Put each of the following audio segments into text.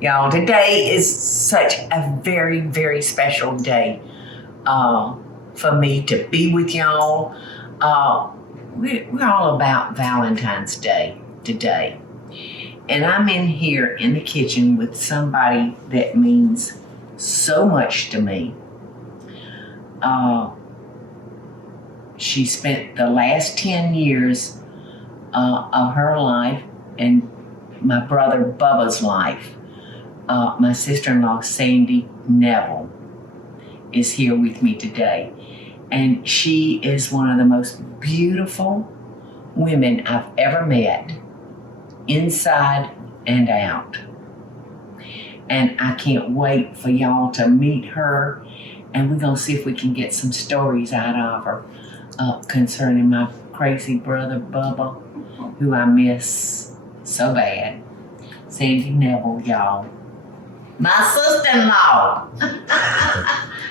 Y'all, today is such a very, very special day for me to be with y'all. We're all about Valentine's Day today. And I'm in here in the kitchen with somebody that means so much to me. She spent the last 10 years of her life and my brother Bubba's life. My sister-in-law, Sandy Neville, is here with me today. And she is one of the most beautiful women I've ever met, inside and out. And I can't wait for y'all to meet her. And we're going to see if we can get some stories out of her concerning my crazy brother Bubba, who I miss so bad. Sandy Neville, y'all. My sister-in-law.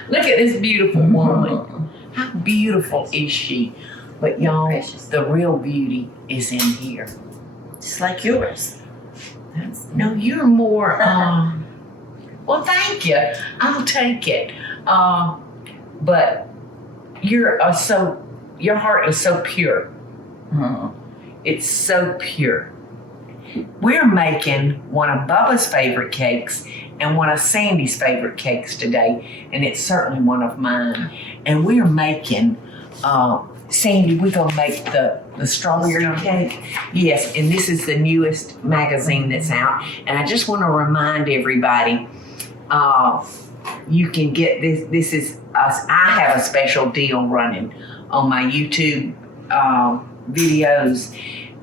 Look at this beautiful woman. How beautiful is she? But y'all, the real beauty is in here. Just like yours. No, you're more, well, thank you. I'll take it. But your heart is so pure. It's so pure. We're making one of Bubba's favorite cakes and one of Sandy's favorite cakes today, and it's certainly one of mine. And we're making, Sandy, we're gonna make the strawberry cake. Yes, and this is the newest magazine that's out. And I just wanna remind everybody, you can get this. This is us. I have a special deal running on my YouTube videos.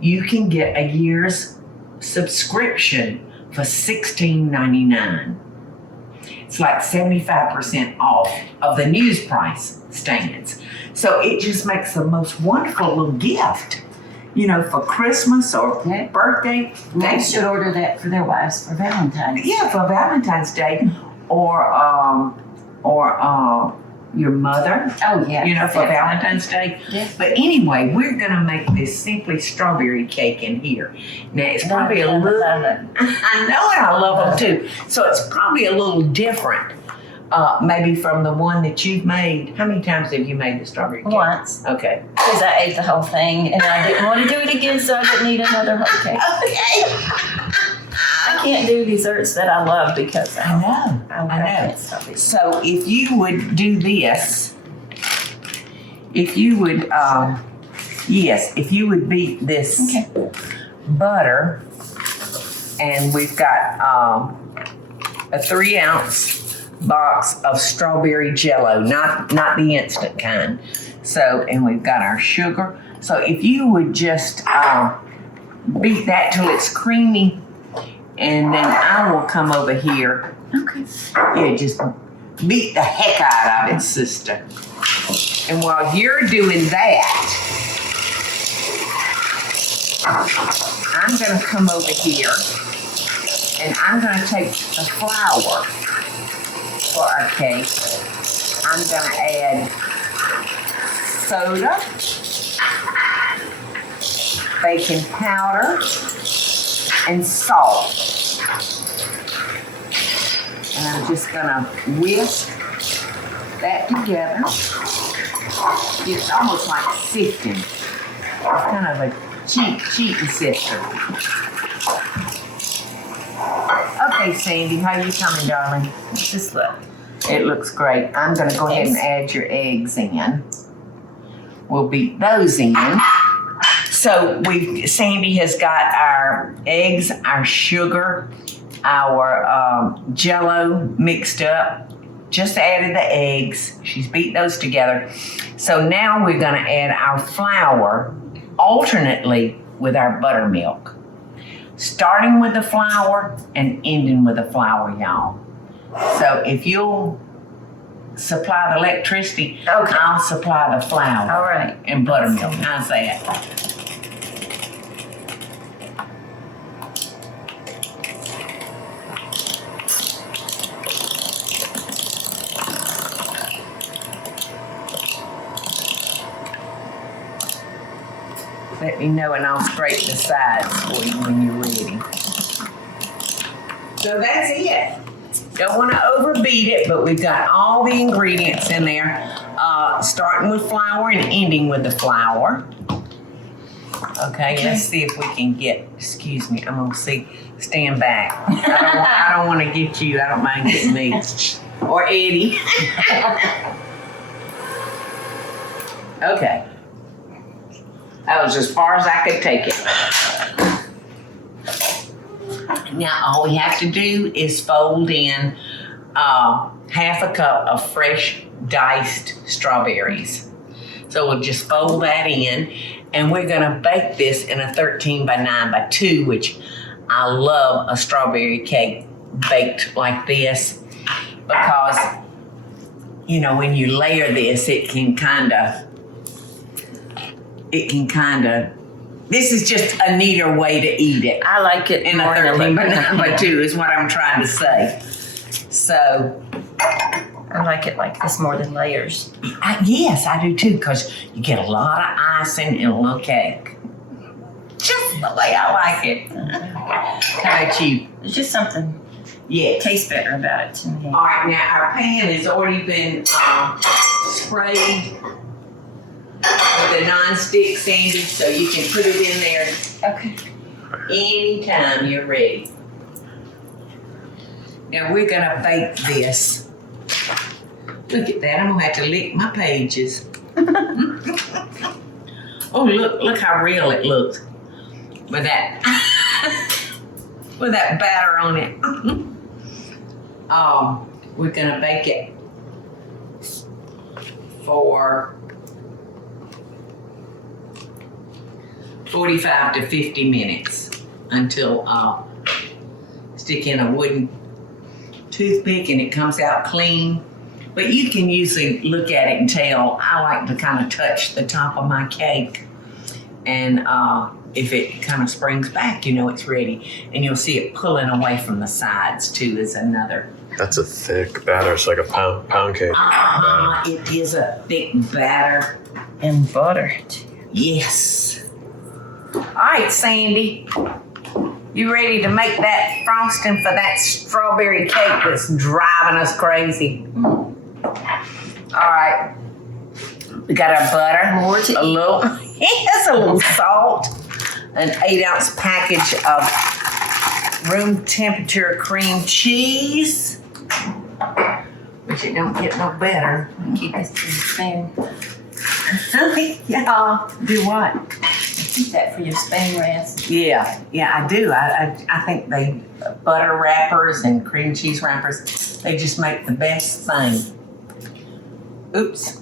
You can get a year's subscription for $16.99. It's like 75% off of the news price stands. So it just makes the most wonderful little gift, for Christmas or birthday. They should order that for their wives for Valentine's. Yeah, for Valentine's Day, or your mother. Oh yeah. For Valentine's Day. Yeah. But anyway, we're gonna make this simply strawberry cake in here. Now it's probably a little. I know, and I love them too. So it's probably a little different, maybe from the one that you've made. How many times have you made the strawberry cake? Once. Okay. Because I ate the whole thing and I didn't want to do it again, so I didn't eat another whole cake. Okay. I can't do desserts that I love because I know. can't stop it. So if you would do this, if you would beat this butter, and we've got a 3-ounce box of strawberry jello, not the instant kind. So, and we've got our sugar. So if you would just beat that till it's creamy, and then I will come over here. Okay. Yeah, just beat the heck out of it, sister. And while you're doing that, I'm going to come over here and I'm going to take the flour for our cake. I'm going to add soda, baking powder, and salt. And I'm just gonna whisk that together. It's almost like sifting. It's kind of a cheat sifter. Okay, Sandy, how are you coming, darling? Just look. It looks great. I'm gonna go ahead and add your eggs in. We'll beat those in. So Sandy has got our eggs, our sugar, our jello mixed up. Just added the eggs. She's beat those together. So now we're gonna add our flour alternately with our buttermilk. Starting with the flour and ending with the flour, y'all. So if you'll supply the electricity, I'll supply the flour. All right. And buttermilk. How's that? Let me know and I'll scrape the sides for you when you're ready. So that's it. Don't want to overbeat it, but we've got all the ingredients in there, starting with flour and ending with the flour. Okay, let's see if we can get, excuse me, I'm gonna see, stand back. I don't want to get you, I don't mind getting me. Or Eddie. Okay. That was as far as I could take it. Now all we have to do is fold in half a cup of fresh diced strawberries. So we'll just fold that in, and we're gonna bake this in a 13 by 9 by 2, which I love a strawberry cake baked like this because, you know, when you layer this, it can kind of, this is just a neater way to eat it. I like it In a 13 by 9 by 2 is what I'm trying to say. So, I like it like this more than layers. yes, I do too, because you get a lot of icing in a little cake. Just the way I like it. How about you? There's just something Yeah. tastes better about it to me. All right, now our pan has already been sprayed with a non-stick sandy, so you can put it in there Okay. anytime you're ready. Now we're gonna bake this. Look at that, I'm gonna have to lick my pages. Oh, look how real it looks with that, with that batter on it. We're gonna bake it for 45 to 50 minutes until stick in a wooden toothpick and it comes out clean. But you can usually look at it and tell. I like to kind of touch the top of my cake, and if it kind of springs back, you know it's ready. And you'll see it pulling away from the sides too is another. That's a thick batter. It's like a pound cake. It is a thick batter. And butter. Yes. All right, Sandy. You ready to make that frosting for that strawberry cake that's driving us crazy? All right. We got our butter. More to a little, yes, a little salt, an 8-ounce package of room temperature cream cheese, which it don't get no better. keep this in the spoon. Y'all do what? Keep that for your spoon rest. Yeah, I do. I think they butter wrappers and cream cheese wrappers, they just make the best thing. Oops.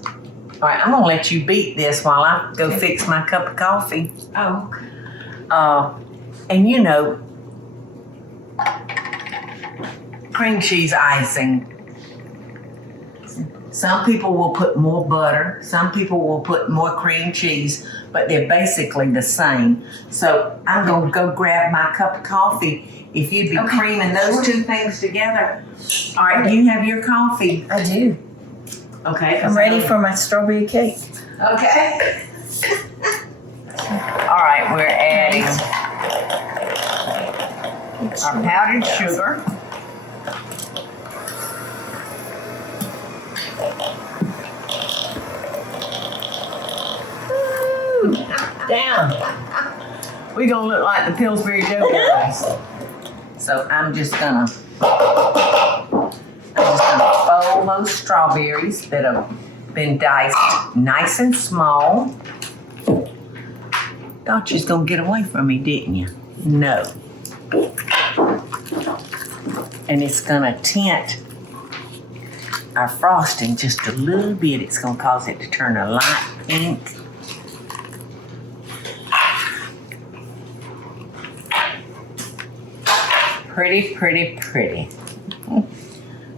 All right, I'm gonna let you beat this while I go fix my cup of coffee. Oh, And you know, cream cheese icing. Some people will put more butter, some people will put more cream cheese, but they're basically the same. So I'm gonna go grab my cup of coffee. If you'd be creaming those two things together. All right, do you have your coffee? I do. Okay. I'm ready for my strawberry cake. Okay. All right, we're adding our powdered sugar. Down. We're gonna look like the Pillsbury Doughboys. So I'm just gonna fold those strawberries that have been diced nice and small. Thought you was gonna get away from me, didn't you? No. And it's gonna tint our frosting just a little bit. It's gonna cause it to turn a light pink. Pretty, pretty, pretty.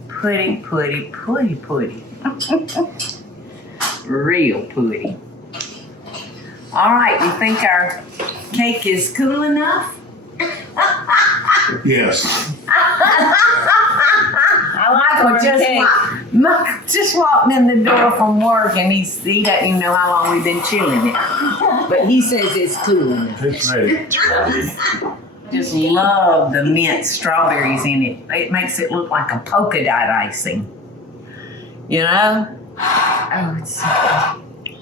Pretty, pretty, pretty, pretty. Real pretty. All right, you think our cake is cool enough? Yes. I like Michael cake. Michael just walked in the door from work and he doesn't even know how long we've been chilling it. But he says it's cool enough. It's ready. just love the mint strawberries in it. It makes it look like a polka dot icing. You know? Oh, it's so good.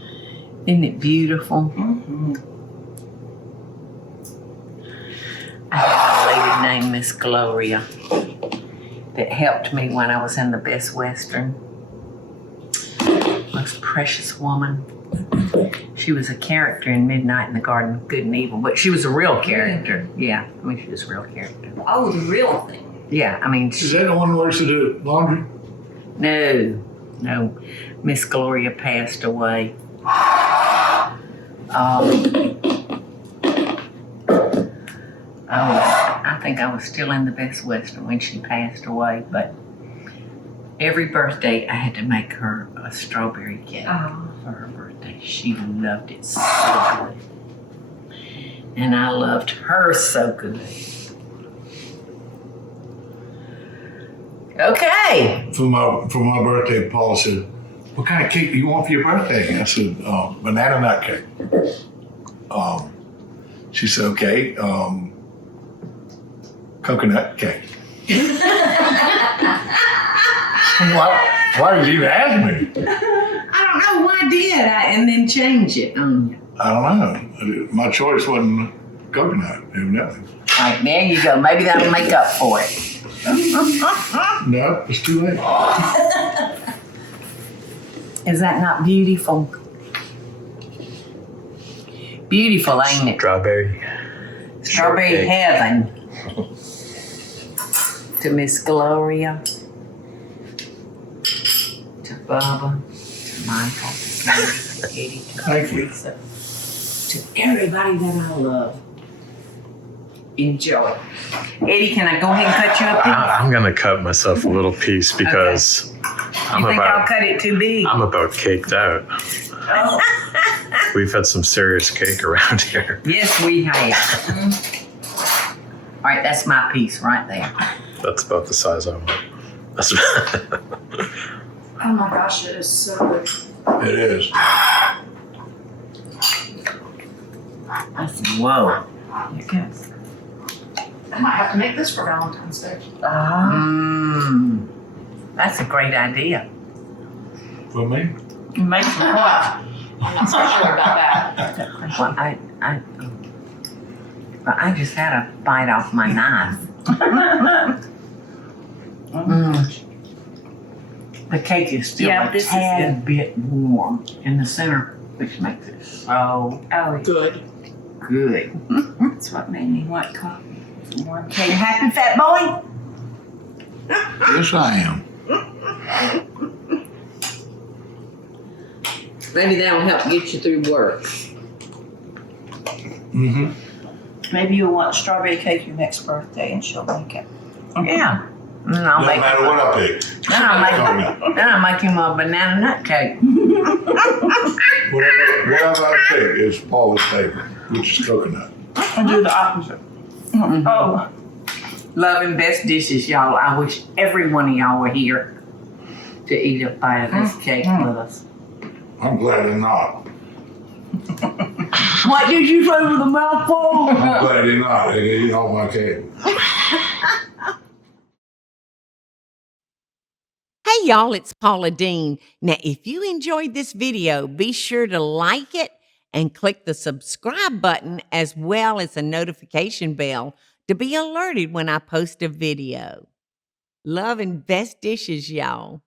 Isn't it beautiful? Mm-hmm. I had a lady named Miss Gloria that helped me when I was in the Best Western. Most precious woman. She was a character in Midnight in the Garden of Good and Evil, but she was a real character. Yeah, I mean, she was a real character. Oh, the real thing. Yeah, I mean, Is that the one who used to do laundry? no. Miss Gloria passed away. I think I was still in the Best Western when she passed away, but every birthday I had to make her a strawberry cake for her birthday. She loved it so good. And I loved her so good. Okay. For my birthday, Paula said, "What kind of cake do you want for your birthday?" I said, "Banana nut cake." She said, "Okay, coconut cake." Why did you even ask me? I don't know why did I and then change it on you. I don't know. My choice wasn't coconut, evidently. All right, there you go. Maybe that'll make up for it. No, it's too late. Is that not beautiful? Beautiful, ain't it? Strawberry. Strawberry Shortcake. heaven. To Miss Gloria. To Bubba. To Michael. To Eddie. To Thank you. Teresa. To everybody that I love. Enjoy. Eddie, can I go ahead and cut you a piece? I'm gonna cut myself a little piece because You think I'll cut it too big? I'm about caked out. Oh. We've had some serious cake around here. Yes, we have. All right, that's my piece right there. That's about the size I want. That's Oh my gosh, it is so good. It is. I said, whoa. Here it goes. I might have to make this for Valentine's Day. That's a great idea. For me? You make some what? I'm not so sure about that. Well, I just had a bite off my knife. The cake is still a tad bit warm in the center, which makes it so Good. good. That's what made me want coffee. More You cake. happy, fat boy? Yes, I am. Maybe that'll help get you through work. Mm-hmm. Maybe you'll want strawberry cake your next birthday and she'll make it. Yeah. And then I'll No make matter what I pick. Then I'll make him a banana nut cake. Whatever I pick is Paula's favorite, which is coconut. I'll do the opposite. Oh, Love and best dishes, y'all. I wish every one of y'all were here to eat a bite of this cake with us. I'm glad they're not. What did you say with a mouthful? I'm glad they're not. They eat all my cake. Hey y'all, it's Paula Deen. Now, if you enjoyed this video, be sure to like it and click the subscribe button as well as the notification bell to be alerted when I post a video. Love and best dishes, y'all.